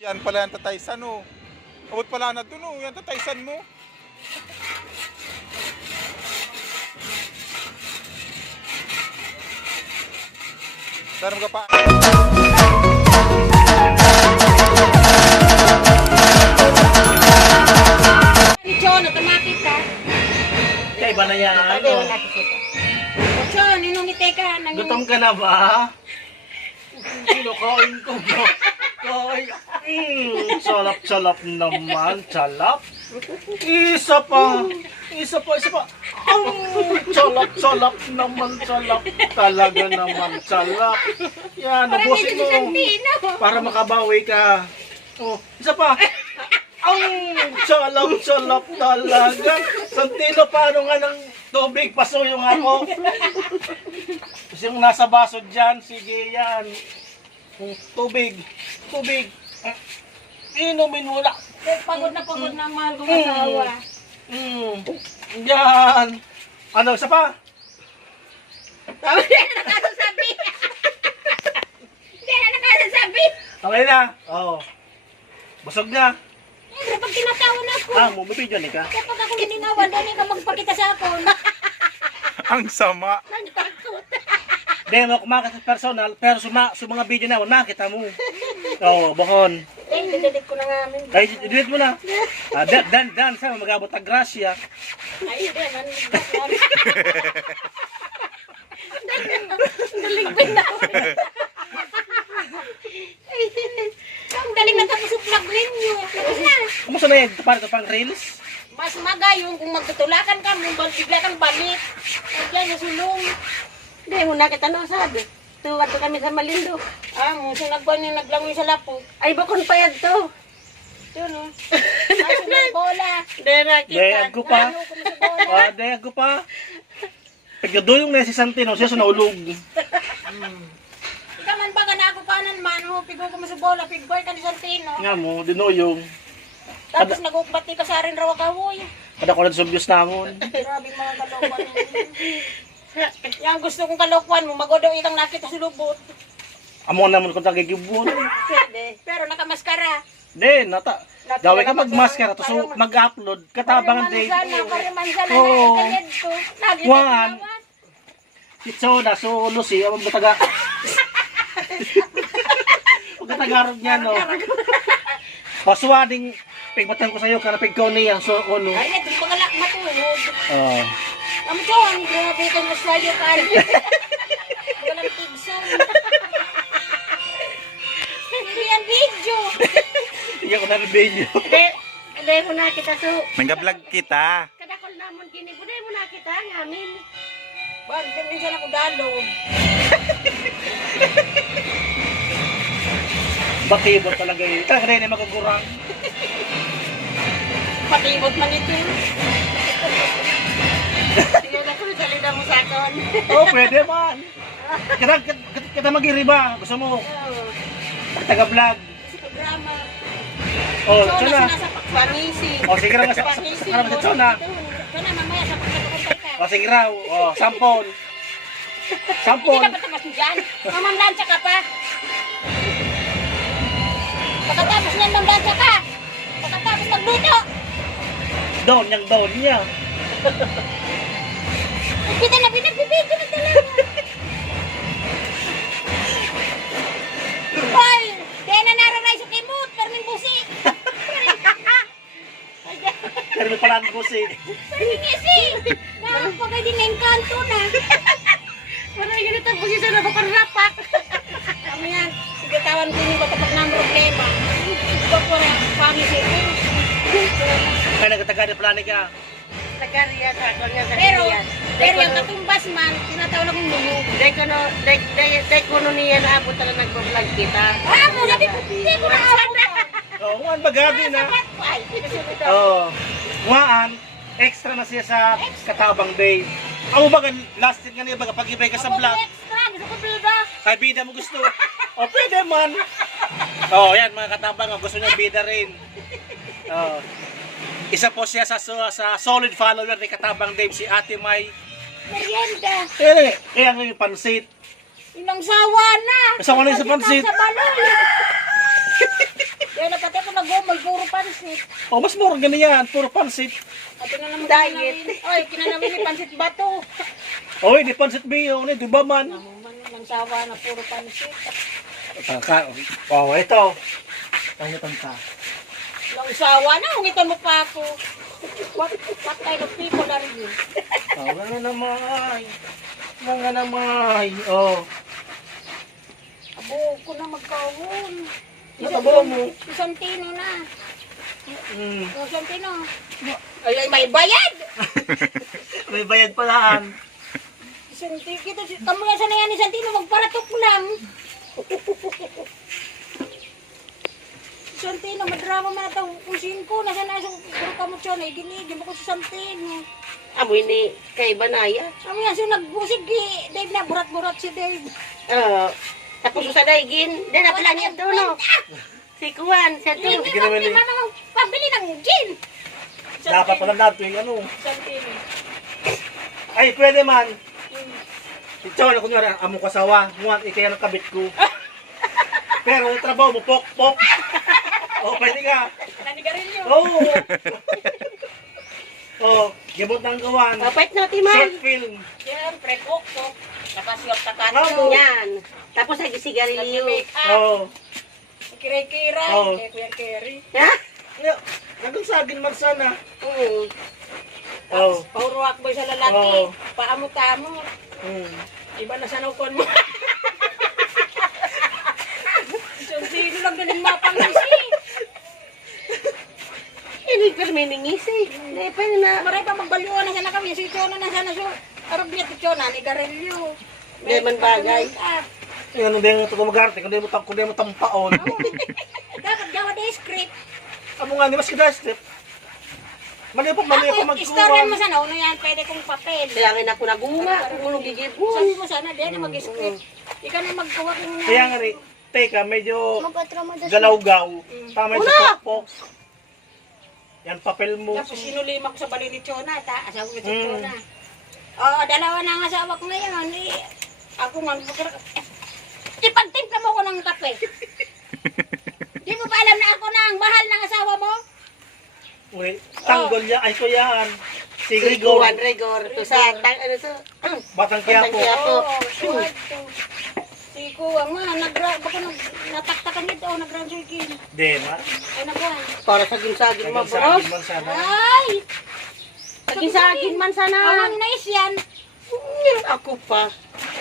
Yan pala yung tataysan oh. Abot pala na dun oh, yan tataysan mo. Daram ka pa. John, automatic ka. Kaya iba na yan. John, inumite ka. Gutom ka na ba? Kinukain ko ba? Kain. Salap-salap naman. Salap. Isa pa. Salap-salap naman. Salap. Talaga naman. Salap. Yan, nabusin mo. Para makabawi ka. Oh, isa pa. Salap-salap talaga. Santino, paano nga ng tubig? Pasuyong ako. Kasi yung nasa baso dyan, sige yan. Tubig. Inumin mo na. Pagod na ang mahal kong asawa. Yan. Ano, isa pa? Tama na nakasasabi. Hindi na nakasasabi. Okay na. Oo. Busog na. Kapag tinatawan ako. Mumibidyan ka. Kapag ako lininawan, doon ka magpakita sa akin. Ang sama. Nagtakot. Di mo kumakas sa personal, pero sa mga video na makita mo. Oo, bukon. Didelete ko na nga amin. Ay, delete mo na. Dan, sa mag-abot ang grasya. Ay, Naligpin na ako. Ang galing na tapos yung plug rin nyo. Kumusta na yun? Para ito pang reels? Mas magayon kung magtutulakan ka, bigla kang balik. Nagyan yung sulong. Hindi, muna kita no, sabi. Tuwad kami sa Malindo. Sinagbuhan yung naglangoy sa lapo. Ay, bakon pa yan to. Ito no. Ay, sumagbola. Dayag ko pa. Dayag ko pa. Pagkadulong na si Santino, siya sunaulog. Ikaw man ba ka na ako kanan man, pigo ko mo sa bola, pigboy ka ni Santino. Nga mo, dinuyong. Tapos nagukbati ka sa rin raw kawoy. Kada ko na subyos namon. Grabe mga kalokohan. Yang gusto kong kalokohan mo, magodaw ikang nakita sa lubot. Amo naman kung tagigibon. Pwede. Pero nakamaskara. Di, gawin ka magmaskara, tapos mag-upload, katabangan din. Parimansana Oo. na ikanyad ko. Lagi Juan. na Itsoda, so Lucy, ang bataga. Pagkatagarog niya, no? Paswading, pigmatan ko sa'yo, karapig ko niya, so ano. Ay, ito pangalak matulog. Oo. Ang ito, ang grabe kang masayo ka. Walang tigson. Hindi yan video. Tingnan ko na rin video. Hindi mo na kita so. Nag-vlog kita. Kadakol namon kini, hindi mo na kita ngamin. Ban, minsan ako dalog. Batibot talaga yun. Talaga rin ay magagurang. Patibot man ito. Tingnan ako rin salida mo sa akin. Oo, pwede man. Kita mag-iriba. Gusto mo, taga-vlog. Sa programa. Oh, So, Chona. nasa Pangisi. Oh, sige raw nga sa ano sa Chona. Chona, mamaya sa pagkakakuntay ka. Oh, sige raw. Oh, sampol. Hindi Sampol. na patakas mo dyan. Mamamlansya ka pa. Pagkatapos niyan, mamlansya ka. Pagkatapos magluto. Doon niya. Pita na pinagbibidyo na talaga. Hoy! Kaya na nararay sa kimot. Pero may busi. Pero may palaan ko si. Pero may ngisi. Nakapagay din na engkanto na. Parang yun ito busi sa napaparapak. Kami yan. Sige, tawan ko yung batapag ng problema. Ito po na pangisi ko. Kaya nagtataga ni Plani ka. Nagkariya sa ako niya sa pero yung katumbas man, tinatawag akong lulu. Dahil ko nun niya naabot na nag-vlog kita. Mo, hindi ko naabot. Oo, waan bagadi na. Oo. Waan, extra na siya sa Katabang Day. Amo ba last year nga niya baga pag-ibay ka sa vlog? Extra, gusto ko bida. Ay, bida mo gusto. O, pwede man. O, yan mga katabang, gusto niya bida rin. O. Isa po siya sa solid follower ni Katabang Dave, si Ate May. Merienda. Kaya nga yung pansit. Ilang sawa na. Sawa na yung sa pansit. Sa balon. Kaya magumol, puro pansit. Oh, mas mura ganyan, puro pansit. At na naman Diet. kinalawin. Oy, kinalawin ni pansit bato. Oy, di pansit biyo, di ba man? Namuman ng sawa na puro pansit. Oh, ito. Ang tanta. Lang sawa na, hungitan mo pa ako. What kind of people are you? Oh, nga naman. Nga naman. Oh. Abo ko na magkawon. Natabo mo. Si Santino na. Mm. Si Santino. Ay, may bayad. May bayad palaan. Si Santino, kamuyasan na yan ni Santino, magparatok lang. Si Santino, madrama mo na ito. Kusin ko, nasa puro kamutso na, iginigin mo ko si Santino. Amoy ni kay Banaya. Kami yan, so nagbusig, Dave na, burat-burat si Dave. Tapos sa daigin. Dahil na pala niya doon, no? Si Kuwan, sa Hindi to. ba di ba naman pabili ng gin? Dapat pala natin yung ano. Santino. Ay, pwede man. Ito, ano kunwari, among kasawa. Muwan, ikaya ng kabit ko. Pero yung trabaho mo, pok. Oh, pwede ka. Nanigarilyo. Oh. Oh, gibot ng gawan. Kapait na, Timan. Short film. Siyempre, koko. Nakasiyot sa Bravo. kanto. Yan. Tapos ay sigarilyo. Nag-make up. Oh. Kiray-kiray. Oo. Kuya Kerry. Ha? Nandun sa akin man sana. Oo. Oh. Pauruak boy sa lalaki. Oo. Paamot-amot. Iba na sa naukon mo. Sino lang galing mapangisi. Hindi ko may ningisi. Hindi, pwede na. Maray pa magbaluan na sana kami. Si Chona na sana so. Arab niya si Chona ni Garillo. Hindi man bagay. Yung ano din yung magarte, kundi mo tampaon. Dapat gawa na yung script. Amo nga ni mas kada step. Mali pa Ako, istoryan mo magkuwan. sana. Ano yan, pwede kong papel. Kaya nga ako nagunga. Kung ano gigit mo. Sabi mo sana, di na mag-script. Ikaw na magkuha ko na. Kaya nga rin, teka, medyo galaw-gaw. Tama yung Una! pokpok. Yan papel mo. Tapos sinulima ko sa bali ni Chona. Asawa ko si Chona. Oo, dalawa na ang asawa ko ngayon. Ako nga, ipagtimpla mo ko ng kape. Di mo ba alam na ako na ang mahal ng asawa mo? Uy, tanggol niya, ay ko yan. Si Si Rigor, Kuwan, Rigor. To sa, ano to? Batang Quiapo. Batang Quiapo. Oo, suwad to. Si Kuwang nga, baka nataktakan nito, nag-ransuikin. Di, ma. Ay, nagwan. Para saging-saging mo, Sa bros. akin man sana. Ay! Saging-saging man sana. Amang nais yan. Ako pa.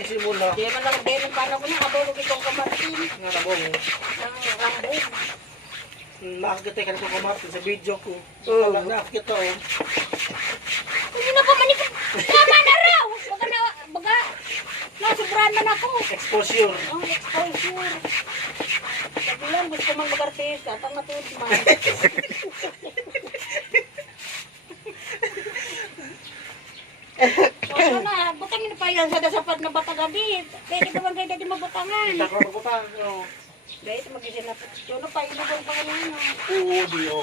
Isimula. Di man lang din paano ko niya, kabulog itong kamartin. Nga na bong. Ang rambog. Nakakita ka na kung kumartin sa video ko. Oo. Nakakita oh. Hindi na pa manikip. Tama na raw! Baga, nasubrahan man ako. Exposure. Ang exposure. Sabi lang, gusto mang mag-artista. Tanga to, man. Kaso na, butangin pa yan sa dasapat na batagabit. Pwede ba man kayo dati mabutangan? Kita ko mabutan. Oh. Dahil ito mag-isip na, yun pa, ilubang pa yan. Oo, di oh.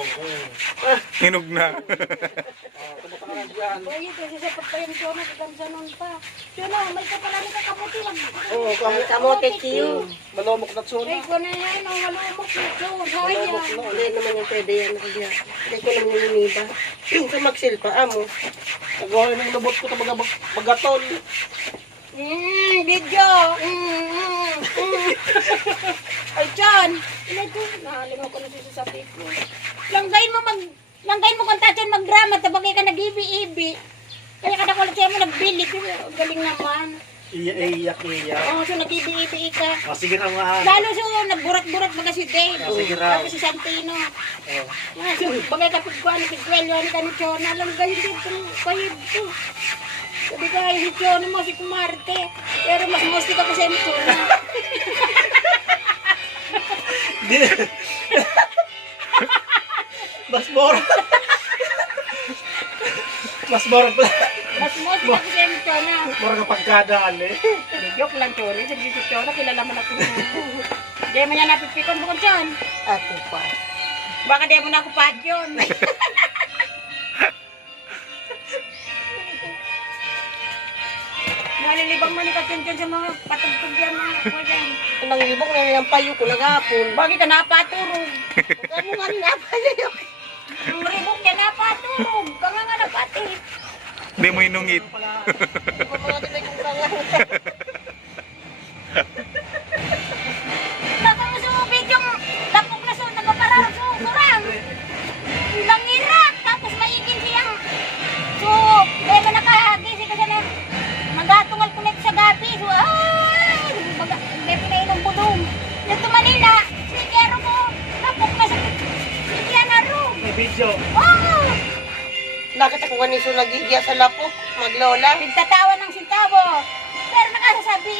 Hinog na. Tumutan ka na dyan. Pwede, kasi sapat pa yung Chona, kagansa nun pa. Chona, may ka pala nito kamuti lang. Oo, Kamote kiyo. malomok na tsuna. Ay, ko na yan, ang malumok nito. Malomok Sayang. na. Hindi naman yung pwede yan. Hindi ko naman niniba. Sa magsilpa, amo. Nagawa ng lubot ko ito magatol. Video. Ay, John. Ito, nahalimok ko na siya sa sabi ko. Langgayin mo kung tatyan mag-drama, tabagay ka nag-ibi-ibi. Kaya kada ko siya mo nag-bilik. Galing naman. Iyak. Oo, so nag-ibi-ibi ka. O, sige na mga. Lalo so, nagburat-burat baga si Dave. Sige raw. Tapos si Santino. Oh. So, bagay ka pagkuhan, pagkuhan, ni Chona. Langgayin dito, pahid to. Sabi ka, si Chona mo, si Kumarte. Pero mas mustik ako sa Chona. Mas more. Mas more pa. Mas mustik ako sa Chona. More ka pagkadaan eh. Joke lang, Chona. Sabi si Chona, kilala mo na ko. Di mo niya napipikon mo ko, Chon. Ako pa. Baka di mo na ako pa, Chon. Nalilibang man ikatin sa mga patugtog yan mga kuha dyan. Nanglibong na nilang payo ko nagapon. Bakit ka napaturog? Huwag mo nga napayo. Ang ribok niya napaturog. Kanga nga napati. Hindi mo inungit. Hindi ko mga tinay kong kanga. Tapos mo sa video, lapok na sa nagaparang sa kurang. Langirak. Tapos maigin siyang. So, dahil nakagising ka na. Magatungal ko nito sa gabi. So, hindi pinainom budong. Dito Manila, sigero ko, lapok na sa Indiana room. May video. Oh! Bakit ako ganiso nagigya sa lapok, maglola? Nagtatawa ng sintabo. Pero nakasasabi,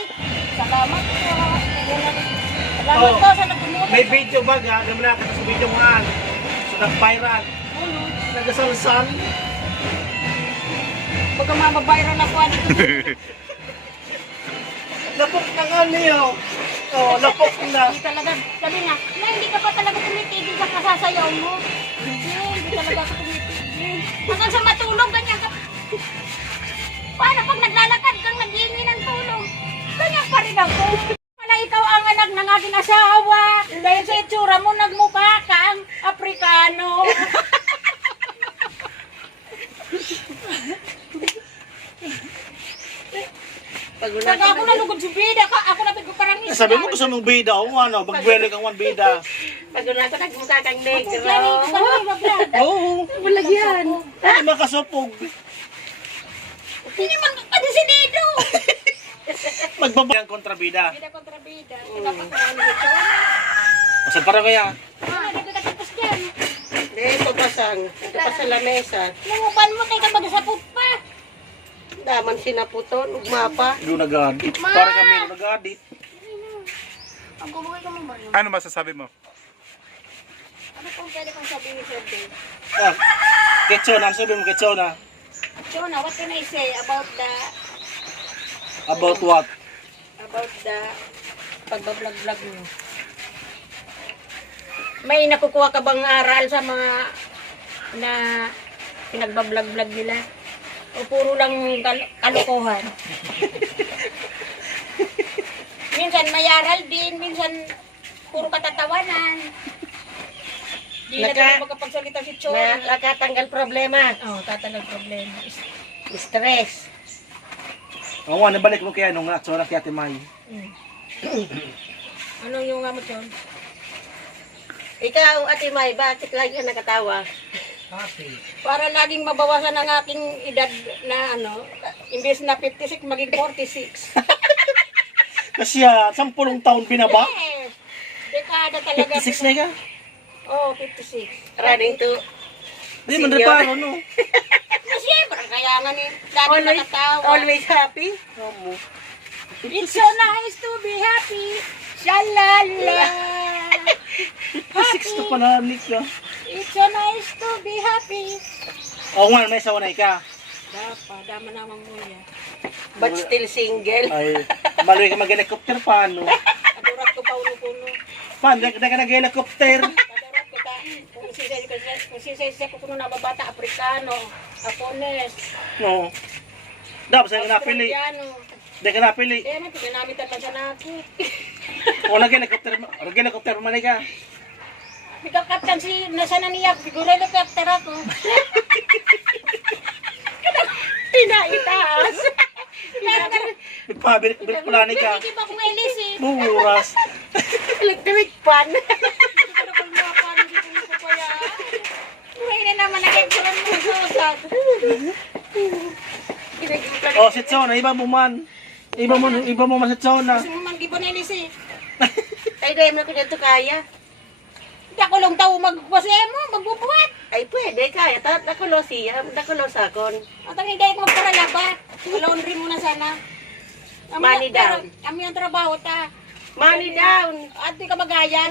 salamat po. Salamat Oh. po sa nagtulungan. May video ba ga? Alam na sa video mo an. So nag-viral. Nagasalsal. Baga mababayran ako dito. Lapok na nga niyo. Oh, lapok na. Hindi talaga, sabi nga, na hindi ka pa talaga tumitigil sa kasasayaw mo. Hindi talaga ako tumitigil. Hanggang sa matulog, ganyan ka. Paano pag naglalakad kang naghihingi ng tulong? Ganyan pa rin ako. Wala ikaw ang anak ng aking asawa. Dahil sa itsura mo, nagmukha kang Aprikano. Pag ako nalugod si Bida, ako na pagkukarangis. Sabi mo gusto mong bida o ano, bagwele kang one bida. Pag-una ko nagmukha kang negro. Diyan, ito ka na mag-vlog. Oo. Malagyan. Ano makasupog? Hindi man kadesidido. Magbabayang kontrabida. Bida kontra Bida. Dapat na ano ito. Asa para kaya? Dito ka tapos dyan. Hindi, papasang. Ito pa sa lamesa. Nangupan mo tayo ka magasapot pa. Daman sinaputon, ugmapa. Doon nagadit. Para kami doon nagadit. Ang kumagay ka mo ba yun? Ano masasabi mo? Ano pong pwede kong sabihin sir Dave? Ah, Ketsona, ano sabi mo Ketsona? Jonah, what can I say about About what? the pagbablog-vlog mo? May nakukuha ka bang aral sa mga na pinagbablog-vlog nila? O puro lang kalokohan? Minsan may aral din, minsan puro katatawanan. Di na tayo magkapagsalita si Chon. Nakatanggal problema. Oo, tatalag problema. Stress. Oo, nabalik mo kaya nung natsura kay Ate May. Ano yung nga mo, Chon? Ikaw, Ate May, bakit lagi ka nakatawa? Para laging mabawasan ang aking edad na ano, imbes na 56, maging 46. Kasi 10 taon binaba. Yes! Dekada talaga. 56 na ka? Oo, 56. Running to Di man Senior. reparo no. Siyempre, kaya nga ni lagi nakatawa. always happy. It's so nice to be happy. Shalala. 56 ka pala, Nick ka. It's so nice to be happy. Oo nga, may sawanay ka. Dama naman mo yan. But still single. Ay, maloy ka mag-helicopter paano? Adorat ko pa uno-puno. Paano, na ka nag-helicopter? Adorat ko ta. Kung sisay ko kuno na babata, Afrikano, Apones, No. Dapat sa'yo ka napili. Australiano. Di ka napili. Eh, ano, pinanamit at sa nako. O nag-helicopter manay ka. Bigakaptan si, nasa na niya, siguro helicopter ako. Pinaitaas. Nagpabilik pala ni ka. Hindi ba kung elis eh? Buras. Electric pan. Ano kung mga paano dito mo ko kaya? Uy na naman, nag-exuran mo sa usad. O, si Tsona, iba mo man. Iba mo man si Tsona. Kasi mo man gibon elis eh. Ay, dahil mo ko dito kaya. Hindi ako lang daw mo, magbubuhat. Ay, pwede, kaya. Nakulo siya. Nakulo sakon. At ang hindi ko magparalaba. Laundry mo na sana. Money down. Kami ang trabaho ta. Money down. At di ka magayan.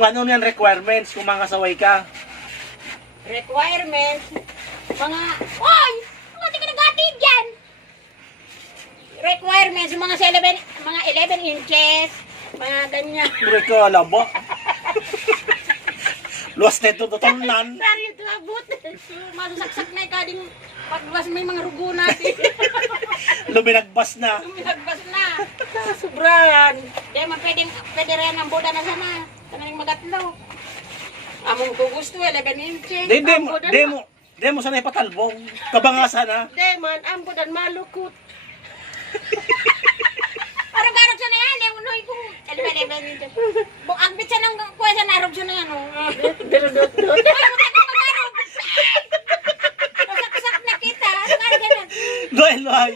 Ano yan requirements kung mga kasaway ka? Requirements. Mga, oy! Mga di ka nagatid dyan. Requirements, mga 11 inches. Mga ganyan. Bure ka, laba. Luwas na ito, tutulnan. Dari ito abot. Malusaksak na kading pagwas may mga rugo natin. Luminagbas na. Lumilagbas na. Sobran. Di man pwede rin ang boda na sana. Kanaling magatlo. Among ko gusto 11 inches. Di mo sana ipatalbong. Kabangasa na. Deman, ambod ang malukot. Arog-arog siya na yan. Yung unoy ko. 11 inches. Agbit siya ng kuya sa narog siya na yan. Durudot-dot. Ay, mutak ko mag-arog. Saksak na kita. Arog ganun. Loy.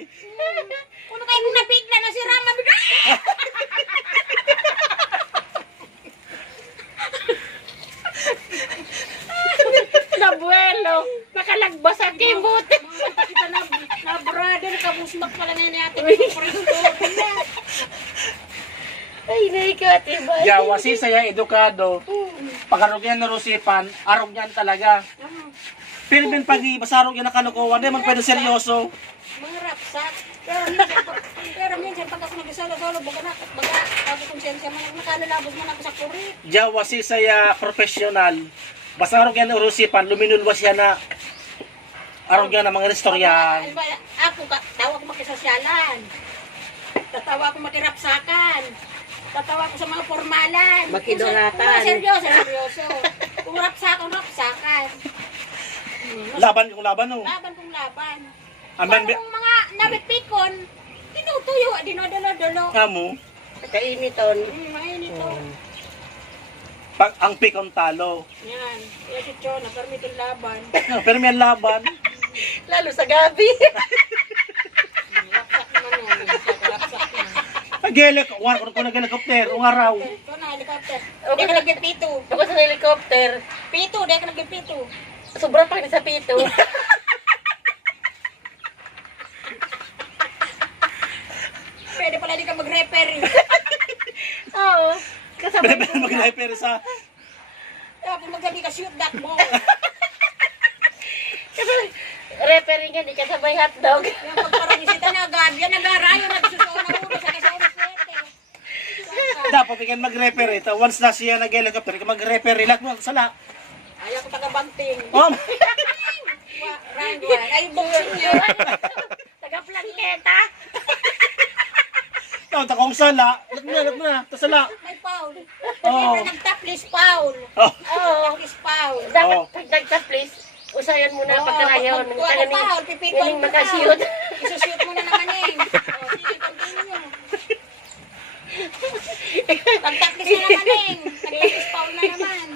Kuno kayo kung napigla na si Rama. Nabuelo. Nakalagbas ang kimot. Kita na brother. Kabusmak pala na yan ate. Ay, naikat, iba. Yawa si saya edukado. Pag-arog yan na rusipan, arog yan talaga. Pero din pag basarog yan na kalukuhan, di man pwede seryoso. Mga rapsak. Pero minsan pag ako nag-solo-solo, baga ako konsensya man, nakalalabos man ako sa kurit. Yawa si saya professional. Basarog yan na rusipan, luminulwas yan na arog yan na mga restoryan. Ako, tawa ko makisosyalan. Tatawa ko makirapsakan. Tatawa ko sa mga formalan. Makidoratan. Kung seryoso. Kung rapsakan. Laban kung laban no. Laban kung laban. Amban Kung mga nabipikon, tinutuyo, dinodolo-dolo. amo. Kainiton. Mainito. Pag ang pikon talo. Yan. Kaya si Chona, permitin laban. Pero may laban. Lalo sa gabi. Rapsak naman yun. Rapsak na. Pag-helik, kung nag-helicopter, kung araw. Chona, helicopter. Okay. Di ka lagyan pito. Ako sa helicopter. Pito, di ka lagyan pito. Sobrang pang sa pito. Pwede pala di ka mag-referee. Oo. Kasabay Pwede ko. mag-hyper sa... Tapos magsabi ka shoot that ball. Referee nga, di kasabay hotdog. Yung pagparangisita na agabya, nag-arayo, nagsusuo na ulo sa kasama swerte. Dapat ikan mag-referee. Once na siya nag-helicopter, mag-referee. Lahat mo sala. Ayaw ko taga-banting. Oh, Round 1. Ay, boxing niya. Taga-plangketa. ikaw, takong sala. Lahat mo na. Sala. May foul. Oo. Siyempre nag-taplis foul. Oh. Taplis foul. Dapat Oo. pag nagta-please, usayan mo na Oo, pagkarayawan. pag foul, pipito Galing makasiyot. Isushoot mo na naman eh. Sige, continue. Pag-taplis na naman eh. Nag-taplis foul na naman.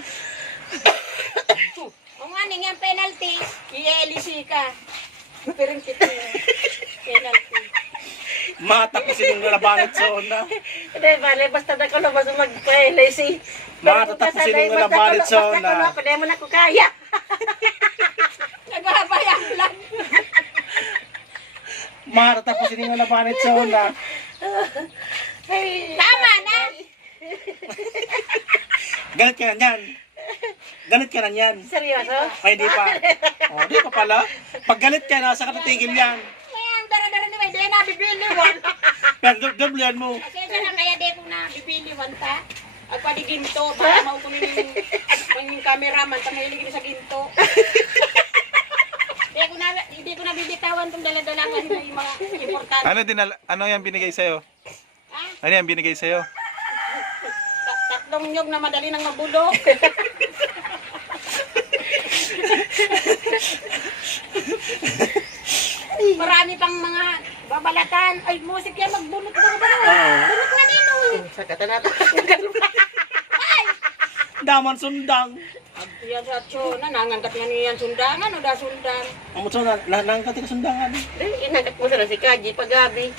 O nga, ning yung penalty, i-LC ka. Pero kita penalty. Matapusin yung labanit sa ona. Hindi, bale, basta na ko lumabas mag-LAC. Matatapusin yung labanit sa ona. Basta mo na ko kaya. Nagbabayang lang. Matatapusin yung labanit sa ona. Ay, Tama na. Galit ka na yan. Galit ka na yan. seryoso? Ay, di pa. Oh, di pa pala. Pag galit ka na, saka titigil yan. Ngayon, dara-dara ni May, di na bibili wan. Pero gablihan mo. Kasi na kaya di ko na bibili wan ta. Ay pwede ginto, para maukunin yung cameraman, tamahilig sa ginto. Hindi ko na bibitawan itong dala-dalangan yung mga importante. Ano yan binigay sa'yo? Ha? Ano yan binigay sa'yo? Tatlong nyog na madali nang mabulok. Marami pang mga babalatan. Ay, musik yan, magbulot ba ba? Bulot na nino eh. Sakata natin. Daman sundang. Yan sa Chona, nangangkat nga niyan sundangan o da sundan. Amo sa nangkat ka sundangan. Inagat mo sana si Kaji pag gabi.